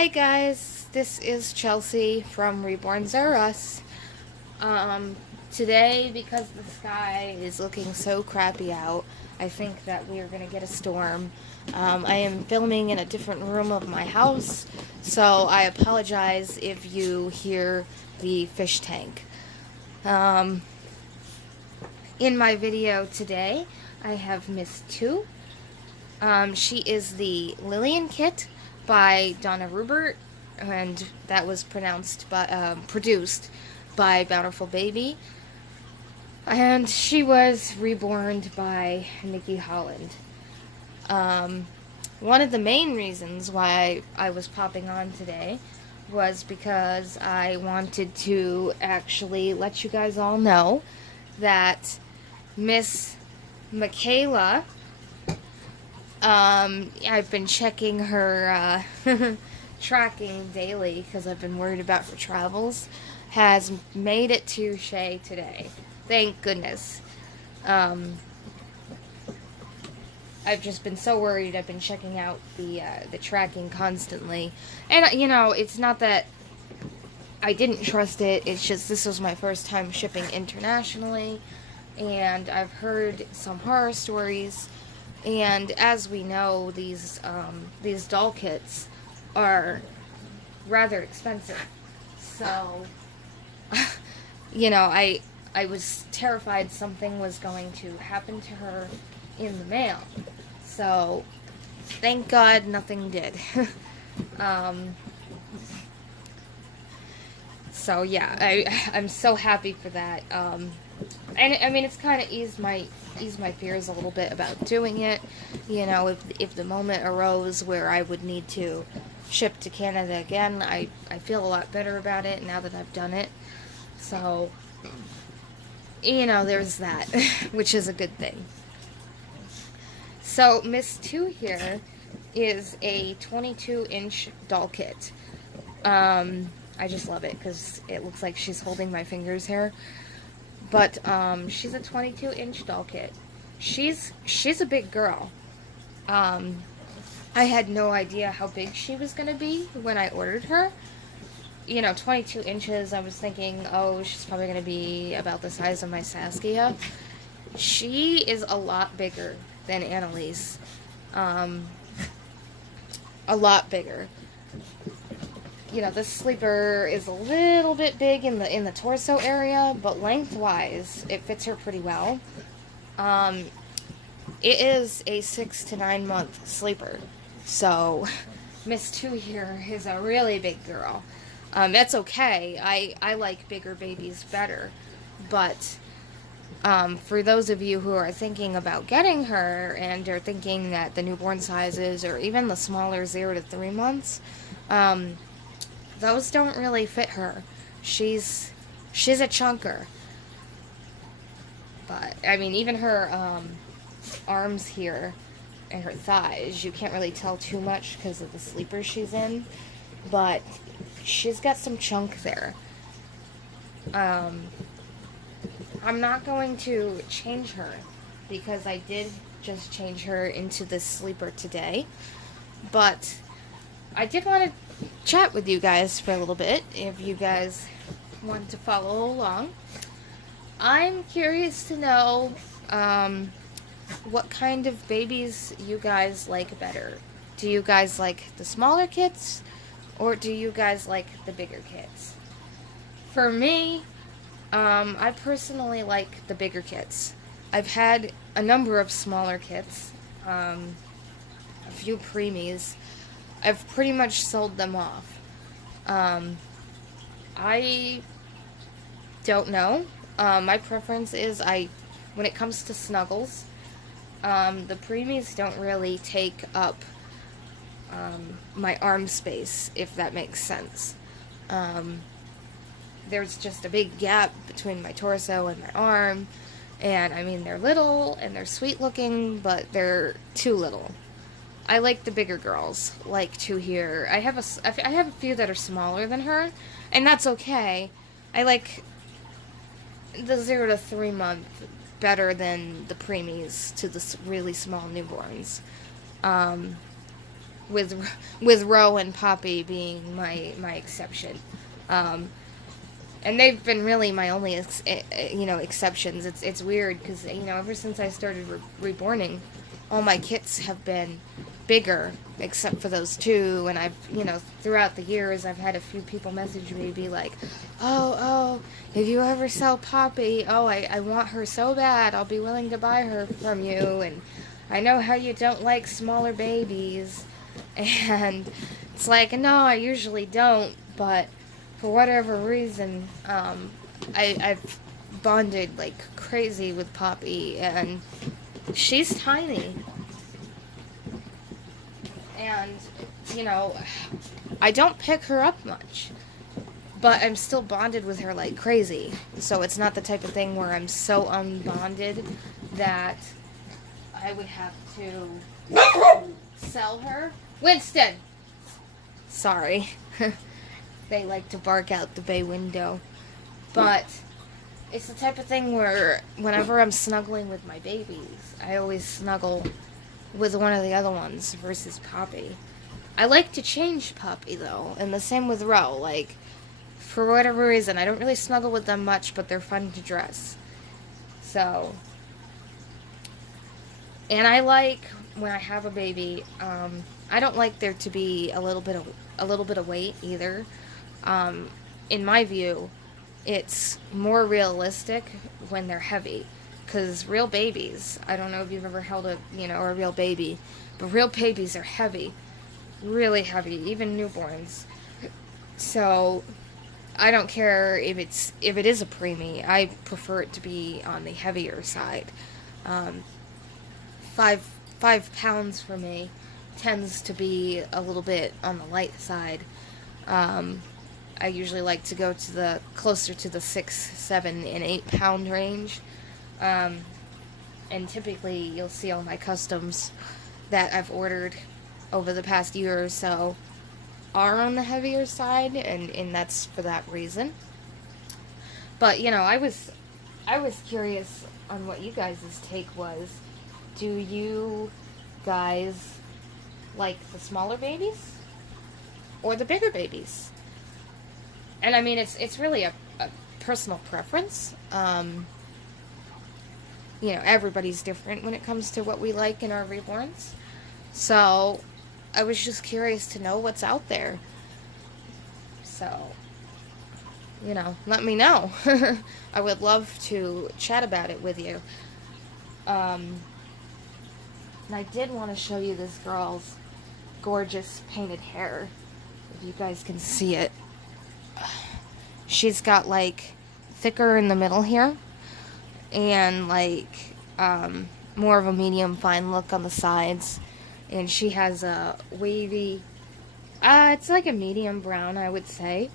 Hi guys, this is Chelsea from Rebornsareus. Today, because the sky is looking so crappy out, I think that we are going to get a storm. I am filming in a different room of my house, so I apologize if you hear the fish tank. In my video today, I have Miss 2. She is the Lillian Kit by Donna Rubert, and that was produced by Bountiful Baby. And she was reborn by Nikki Holland. One of the main reasons why I was popping on today was because I wanted to actually let you guys all know that Miss MacKayla, I've been checking her tracking daily because I've been worried about her travels, has made it to Shay today. Thank goodness. I've just been so worried. I've been checking out the tracking constantly. And, it's not that I didn't trust it. It's just this was my first time shipping internationally. And I've heard some horror stories. And as we know, these doll kits are rather expensive. So, I was terrified something was going to happen to her in the mail. So, thank God nothing did. So yeah, I'm so happy for that. And I mean, it's kind of eased my fears a little bit about doing it. If the moment arose where I would need to ship to Canada again, I feel a lot better about it now that I've done it. So, there's that, which is a good thing. So, Miss 2 here is a 22-inch doll kit. I just love it because it looks like she's holding my fingers here. But she's a 22-inch doll kit. She's a big girl. I had no idea how big she was going to be when I ordered her. 22 inches, I was thinking, oh, she's probably going to be about the size of my Saskia. She is a lot bigger than Annalise. A lot bigger. This sleeper is a little bit big in the torso area, but lengthwise, it fits her pretty well. It is a 6 to 9 month sleeper, so Miss 2 here is a really big girl. That's okay. I like bigger babies better, but for those of you who are thinking about getting her and are thinking that the newborn sizes or even the smaller 0 to 3 months, those don't really fit her. She's a chunker. But, I mean, even her arms here and her thighs, you can't really tell too much because of the sleeper she's in. But she's got some chunk there. I'm not going to change her because I did just change her into this sleeper today. But I did want to chat with you guys for a little bit if you guys want to follow along. I'm curious to know what kind of babies you guys like better. Do you guys like the smaller kits or do you guys like the bigger kits? For me, I personally like the bigger kits. I've had a number of smaller kits, a few preemies. I've pretty much sold them off. I don't know. My preference is when it comes to snuggles, the preemies don't really take up my arm space, if that makes sense. There's just a big gap between my torso and my arm, and I mean, they're little and they're sweet looking, but they're too little. I like the bigger girls, like 2 here. I have a few that are smaller than her, and that's okay. I like the 0 to 3 month better than the preemies to the really small newborns. with Ro and Poppy being my exception. And they've been really my only exceptions. It's weird because ever since I started reborning, all my kits have been bigger except for those two, and I've throughout the years I've had a few people message me, be like, oh, if you ever sell Poppy, I want her so bad, I'll be willing to buy her from you, and I know how you don't like smaller babies. And it's like, no, I usually don't, but for whatever reason, I've bonded like crazy with Poppy, and she's tiny. And, I don't pick her up much, but I'm still bonded with her like crazy. So it's not the type of thing where I'm so unbonded that I would have to sell her. Winston! Sorry. They like to bark out the bay window. But it's the type of thing where whenever I'm snuggling with my babies, I always snuggle with one of the other ones versus Poppy. I like to change Poppy, though, and the same with Ro. Like, for whatever reason, I don't really snuggle with them much, but they're fun to dress. So, and I like, when I have a baby, I don't like there to be a little bit of weight, either. In my view, it's more realistic when they're heavy. Because real babies, I don't know if you've ever held a real baby, but real babies are heavy. Really heavy, even newborns. So, I don't care if it is a preemie. I prefer it to be on the heavier side. 5 pounds for me tends to be a little bit on the light side. I usually like to go to closer to the 6, 7, and 8 pound range. And typically you'll see all my customs that I've ordered over the past year or so are on the heavier side, and that's for that reason. But, I was curious on what you guys' take was. Do you guys like the smaller babies or the bigger babies? And I mean, it's really a personal preference. Everybody's different when it comes to what we like in our reborns. So, I was just curious to know what's out there. So, let me know. I would love to chat about it with you. And I did want to show you this girl's gorgeous painted hair. If you guys can see it. She's got, like, thicker in the middle here. And, like, more of a medium fine look on the sides. And she has a wavy, it's like a medium brown, I would say.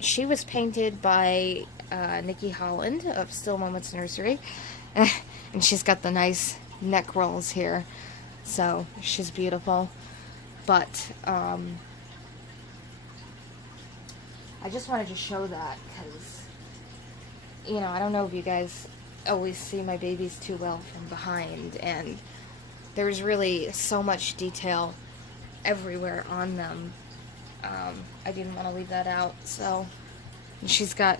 She was painted by Nikki Holland of Still Moments Nursery. And she's got the nice neck rolls here. So, she's beautiful. But, I just wanted to show that because, I don't know if you guys always see my babies too well from behind, and there's really so much detail everywhere on them. I didn't want to leave that out, so. And she's got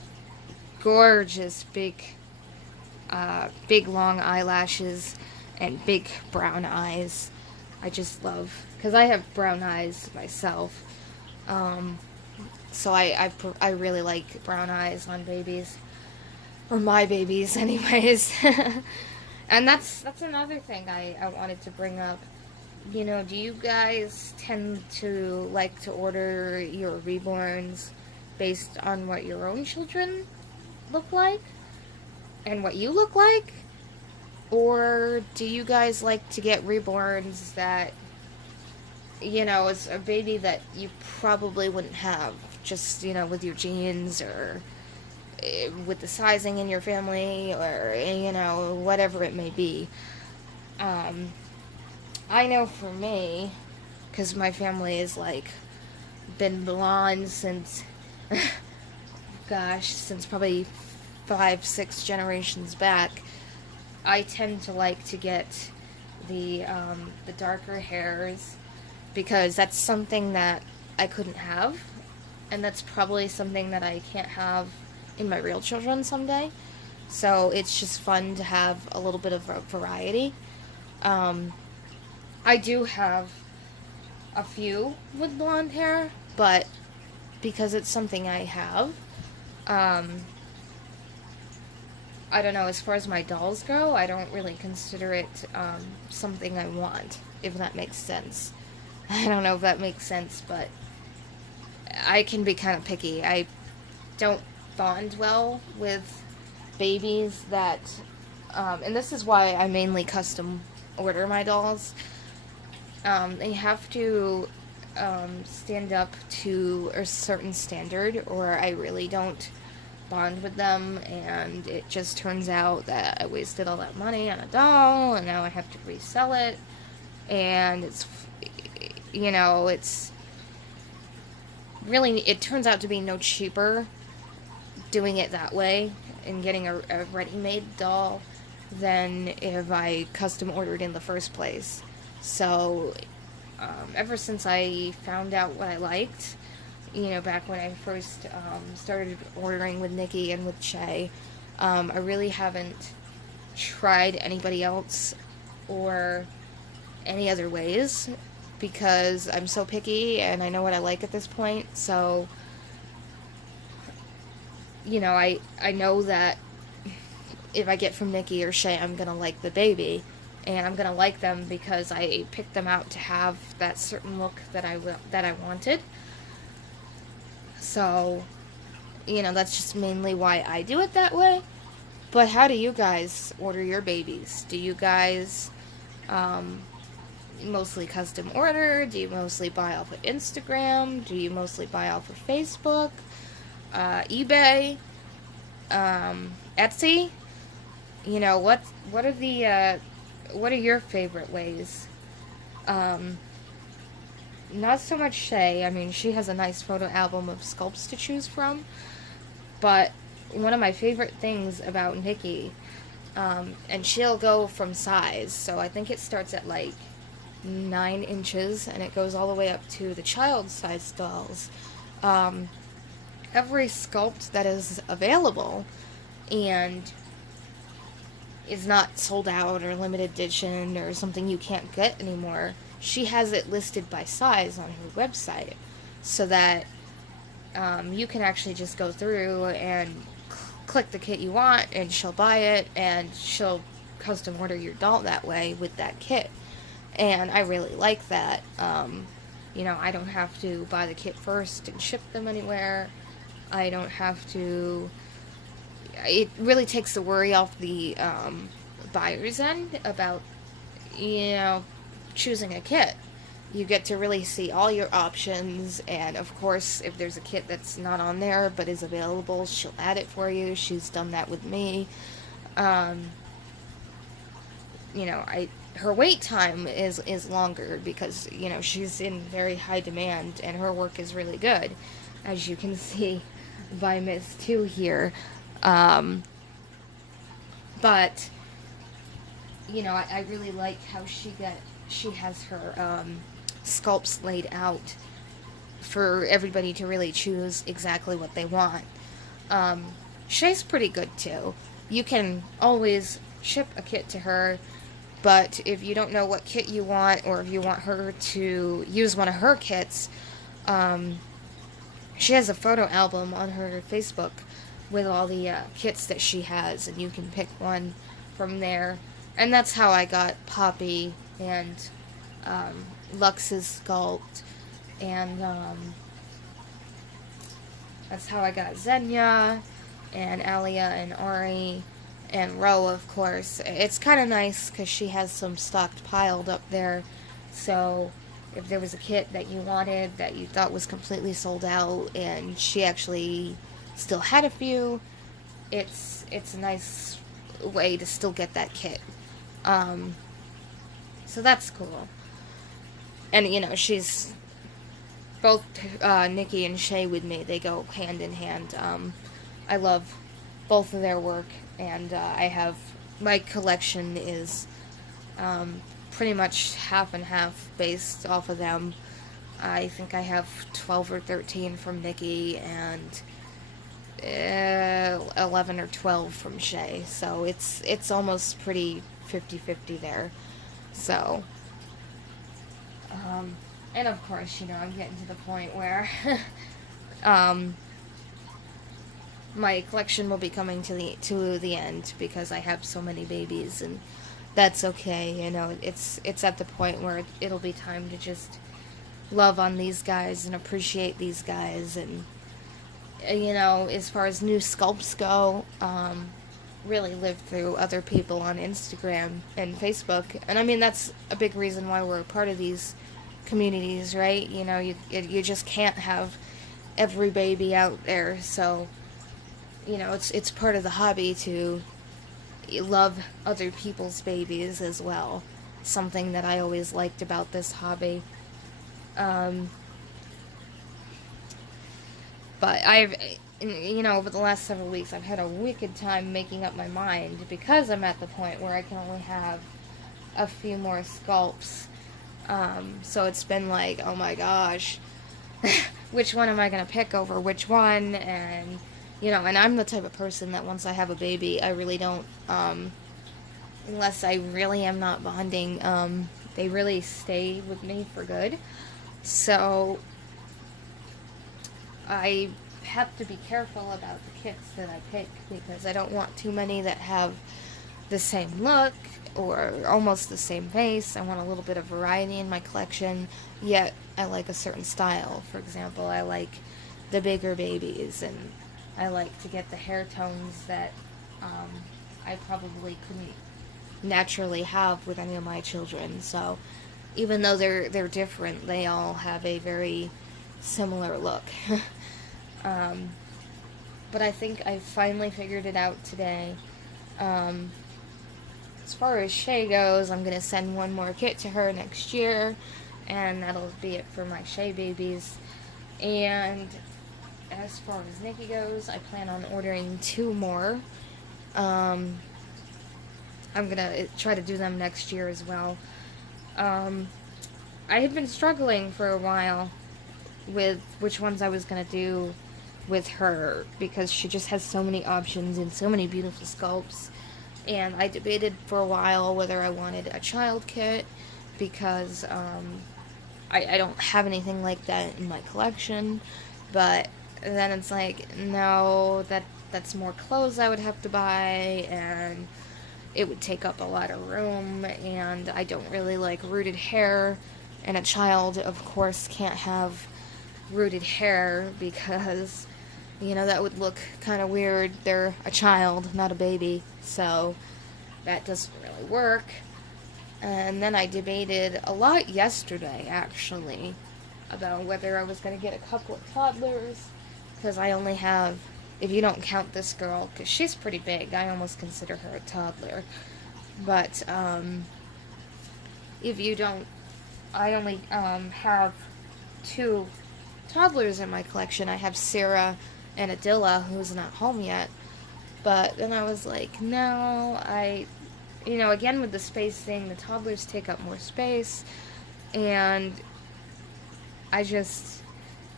gorgeous big long eyelashes and big brown eyes. I just love, because I have brown eyes myself, so I really like brown eyes on babies. Or my babies, anyways. And that's another thing I wanted to bring up. Do you guys tend to like to order your reborns based on what your own children look like? And what you look like? Or do you guys like to get reborns that, is a baby that you probably wouldn't have, just, with your genes or with the sizing in your family, or, whatever it may be. I know for me, because my family is, like, been blonde since, since probably 5, 6 generations back, I tend to like to get the darker hairs because that's something that I couldn't have, and that's probably something that I can't have in my real children someday. So it's just fun to have a little bit of variety. I do have a few with blonde hair, but because it's something I have, I don't know, as far as my dolls go, I don't really consider it something I want, if that makes sense. I don't know if that makes sense, but I can be kind of picky. I don't bond well with babies that, and this is why I mainly custom order my dolls. They have to stand up to a certain standard, or I really don't bond with them, and it just turns out that I wasted all that money on a doll, and now I have to resell it, and it's, you know, it's really, it turns out to be no cheaper doing it that way and getting a ready-made doll than if I custom ordered in the first place. So, ever since I found out what I liked, you know, back when I first started ordering with Nikki and with Shay, I really haven't tried anybody else or any other ways because I'm so picky and I know what I like at this point. So, you know, I know that if I get from Nikki or Shay, I'm going to like the baby. And I'm going to like them because I picked them out to have that certain look that I wanted. So, you know, that's just mainly why I do it that way. But how do you guys order your babies? Do you guys mostly custom order? Do you mostly buy off of Instagram? Do you mostly buy off of Facebook? eBay? Etsy? You know, what are your favorite ways? Not so much Shay. I mean, she has a nice photo album of sculpts to choose from. But one of my favorite things about Nikki, and she'll go from size. So I think it starts at like 9 inches and it goes all the way up to the child size dolls. Every sculpt that is available and is not sold out or limited edition or something you can't get anymore, she has it listed by size on her website so that you can actually just go through and click the kit you want and she'll buy it and she'll custom order your doll that way with that kit. And I really like that. You know, I don't have to buy the kit first and ship them anywhere. I don't have to... It really takes the worry off the buyer's end about, you know, choosing a kit. You get to really see all your options, and of course, if there's a kit that's not on there but is available, she'll add it for you. She's done that with me. You know, her wait time is longer because, you know, she's in very high demand and her work is really good, as you can see by Miss 2 here. But, you know, I really like how she has her sculpts laid out for everybody to really choose exactly what they want. Shay's pretty good too. You can always ship a kit to her, but if you don't know what kit you want, or if you want her to use one of her kits, she has a photo album on her Facebook with all the kits that she has, and you can pick one from there. And that's how I got Poppy and Lux's sculpt, and that's how I got Xenia and Alia and Ari and Ro, of course. It's kind of nice because she has some stocked piled up there, so if there was a kit that you wanted that you thought was completely sold out and she actually still had a few, it's a nice way to still get that kit. So that's cool. And, you know, she's both Nikki and Shay with me. They go hand in hand. I love both of their work, and I have, my collection is pretty much half and half based off of them. I think I have 12 or 13 from Nikki, and 11 or 12 from Shay. So it's almost pretty 50-50 there. So, and of course, you know, I'm getting to the point where my collection will be coming to the end because I have so many babies, and that's okay. You know, it's at the point where it'll be time to just love on these guys and appreciate these guys. And you know, as far as new sculpts go, really live through other people on Instagram and Facebook. And I mean, that's a big reason why we're a part of these communities, right? You know, you just can't have every baby out there. So, you know, it's part of the hobby to love other people's babies as well. Something that I always liked about this hobby. But you know, over the last several weeks, I've had a wicked time making up my mind because I'm at the point where I can only have a few more sculpts. So it's been like, oh my gosh, which one am I going to pick over which one? And, you know, and I'm the type of person that once I have a baby, I really don't, unless I really am not bonding, they really stay with me for good. So I have to be careful about the kits that I pick because I don't want too many that have the same look or almost the same face. I want a little bit of variety in my collection, yet I like a certain style. For example, I like the bigger babies, and I like to get the hair tones that I probably couldn't naturally have with any of my children. So even though they're different, they all have a very similar look. But I think I finally figured it out today. As far as Shay goes, I'm going to send one more kit to her next year, and that'll be it for my Shay babies. And as far as Nikki goes, I plan on ordering 2 more. I'm going to try to do them next year as well. I had been struggling for a while with which ones I was going to do with her because she just has so many options and so many beautiful sculpts. And I debated for a while whether I wanted a child kit because I don't have anything like that in my collection. But then it's like, no, that's more clothes I would have to buy, and it would take up a lot of room, and I don't really like rooted hair, and a child, of course, can't have rooted hair because, you know, that would look kind of weird. They're a child, not a baby, so that doesn't really work. And then I debated a lot yesterday, actually, about whether I was going to get a couple of toddlers, because I only have, if you don't count this girl, because she's pretty big, I almost consider her a toddler, but if you don't, I only have 2 toddlers in my collection. I have Sarah and Adela, who's not home yet. But then I was like, no, you know, again with the space thing, the toddlers take up more space, and I just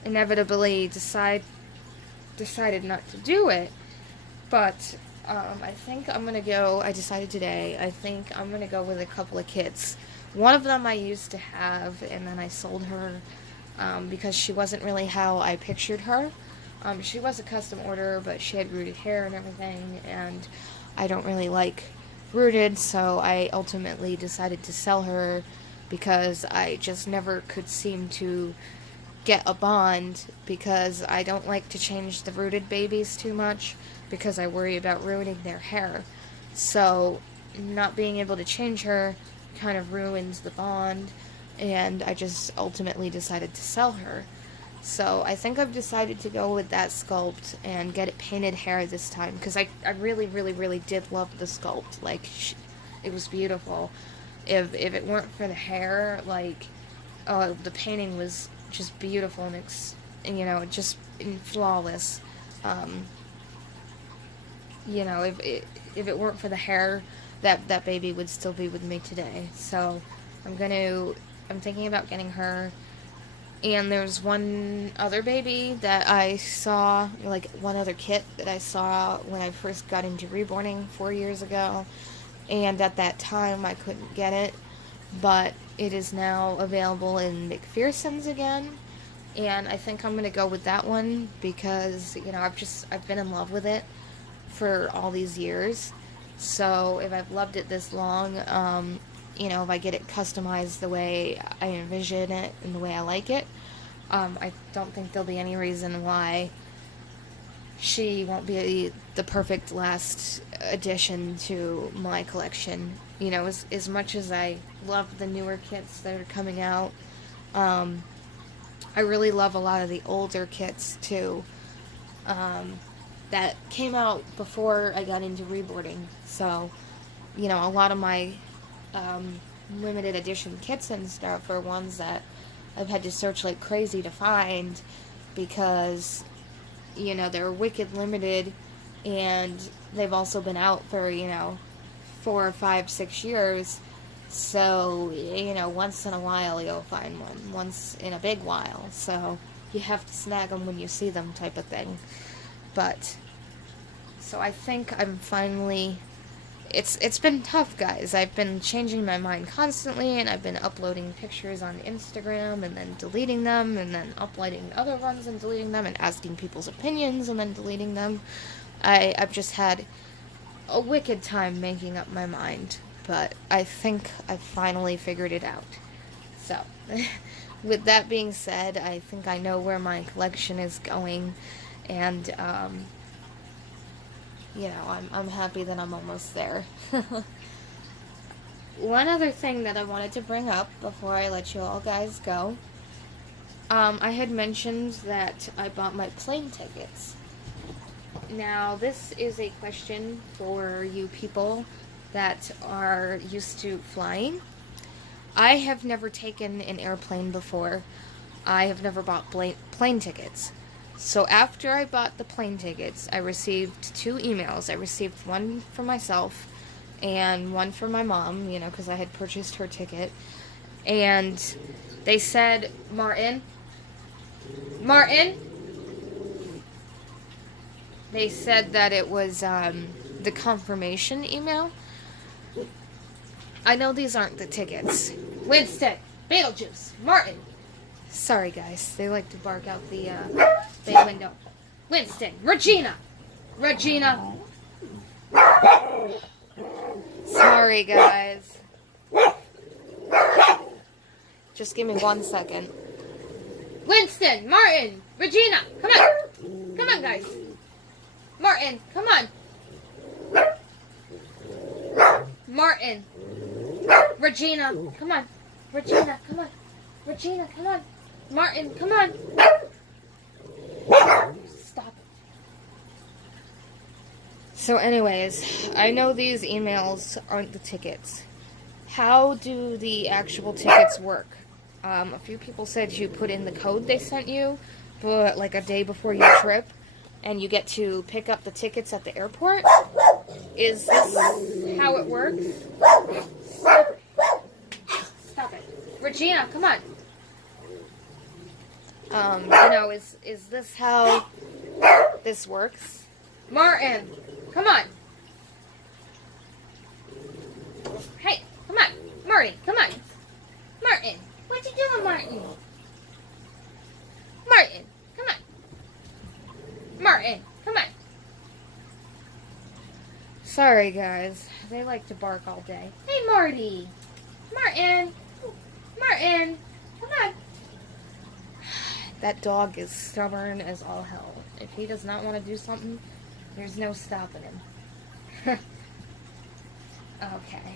inevitably decided not to do it. But I think I'm gonna go. I decided today. I think I'm gonna go with a couple of kits. One of them I used to have, and then I sold her because she wasn't really how I pictured her. She was a custom order, but she had rooted hair and everything, and I don't really like rooted, so I ultimately decided to sell her because I just never could seem to get a bond, because I don't like to change the rooted babies too much because I worry about ruining their hair. So not being able to change her kind of ruins the bond, and I just ultimately decided to sell her. So I think I've decided to go with that sculpt and get it painted hair this time, because I really, really, really did love the sculpt. Like, it was beautiful. If it weren't for the hair, like, oh, the painting was just beautiful and you know, just flawless. You know, if it weren't for the hair, that baby would still be with me today. So I'm thinking about getting her And there's one other baby that I saw, like one other kit that I saw when I first got into reborning 4 years ago. And at that time I couldn't get it, but it is now available in McPherson's again. And I think I'm going to go with that one because, you know, I've been in love with it for all these years. So if I've loved it this long, you know, if I get it customized the way I envision it and the way I like it, I don't think there'll be any reason why she won't be the perfect last addition to my collection. You know, as much as I love the newer kits that are coming out, I really love a lot of the older kits too, that came out before I got into reboarding. So, you know, a lot of my limited edition kits and stuff are ones that I've had to search like crazy to find because, you know, they're wicked limited and they've also been out for, you know, 4, 5, 6 years. So, you know, once in a while you'll find one, once in a big while. So you have to snag them when you see them type of thing. But, so I think I'm finally, it's been tough, guys. I've been changing my mind constantly, and I've been uploading pictures on Instagram, and then deleting them, and then uploading other ones and deleting them, and asking people's opinions, and then deleting them. I've just had a wicked time making up my mind, but I think I've finally figured it out. So, with that being said, I think I know where my collection is going, and, you know, I'm happy that I'm almost there. One other thing that I wanted to bring up before I let you all guys go, I had mentioned that I bought my plane tickets. Now, this is a question for you people that are used to flying. I have never taken an airplane before. I have never bought plane tickets. So after I bought the plane tickets, I received 2 emails. I received one for myself and one for my mom, you know, because I had purchased her ticket. And they said, Martin? They said that it was the confirmation email. I know these aren't the tickets. Winston, Beetlejuice, Martin. Sorry, guys. They like to bark out the bay window. Winston, Regina. Sorry, guys. Just give me 1 second. Winston, Martin, Regina. Come on. Come on, guys. Martin, come on. Martin. Regina, come on. Regina, come on. Regina, come on. Martin, come on. Stop it. So anyways, I know these emails aren't the tickets. How do the actual tickets work? A few people said you put in the code they sent you, but like a day before your trip, and you get to pick up the tickets at the airport. Is this how it works? Stop it. Regina, come on. You know, is this how this works? Martin, come on. Hey, come on. Martin, come on. Martin, what you doing, Martin? Martin, come on. Martin, come on. Sorry, guys. They like to bark all day. Hey, Marty. Martin, come on. That dog is stubborn as all hell. If he does not want to do something, there's no stopping him. Okay.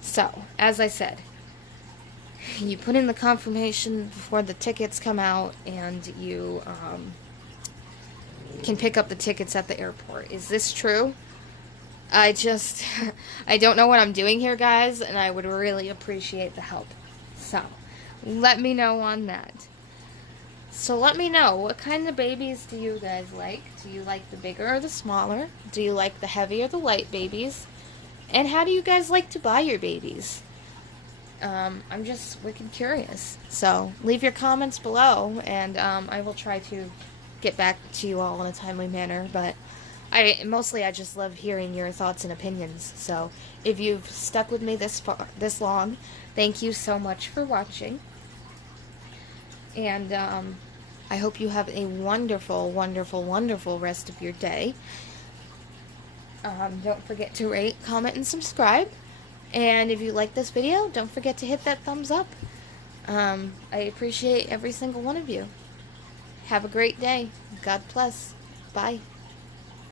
So, as I said, you put in the confirmation before the tickets come out, and you can pick up the tickets at the airport. Is this true? I don't know what I'm doing here, guys, and I would really appreciate the help. So, let me know on that. So let me know, what kind of babies do you guys like? Do you like the bigger or the smaller? Do you like the heavy or the light babies? And how do you guys like to buy your babies? I'm just wicked curious. So leave your comments below, and I will try to get back to you all in a timely manner. But I just love hearing your thoughts and opinions. So if you've stuck with me this long, thank you so much for watching. And I hope you have a wonderful, wonderful, wonderful rest of your day. Don't forget to rate, comment, and subscribe. And if you like this video, don't forget to hit that thumbs up. I appreciate every single one of you. Have a great day. God bless. Bye.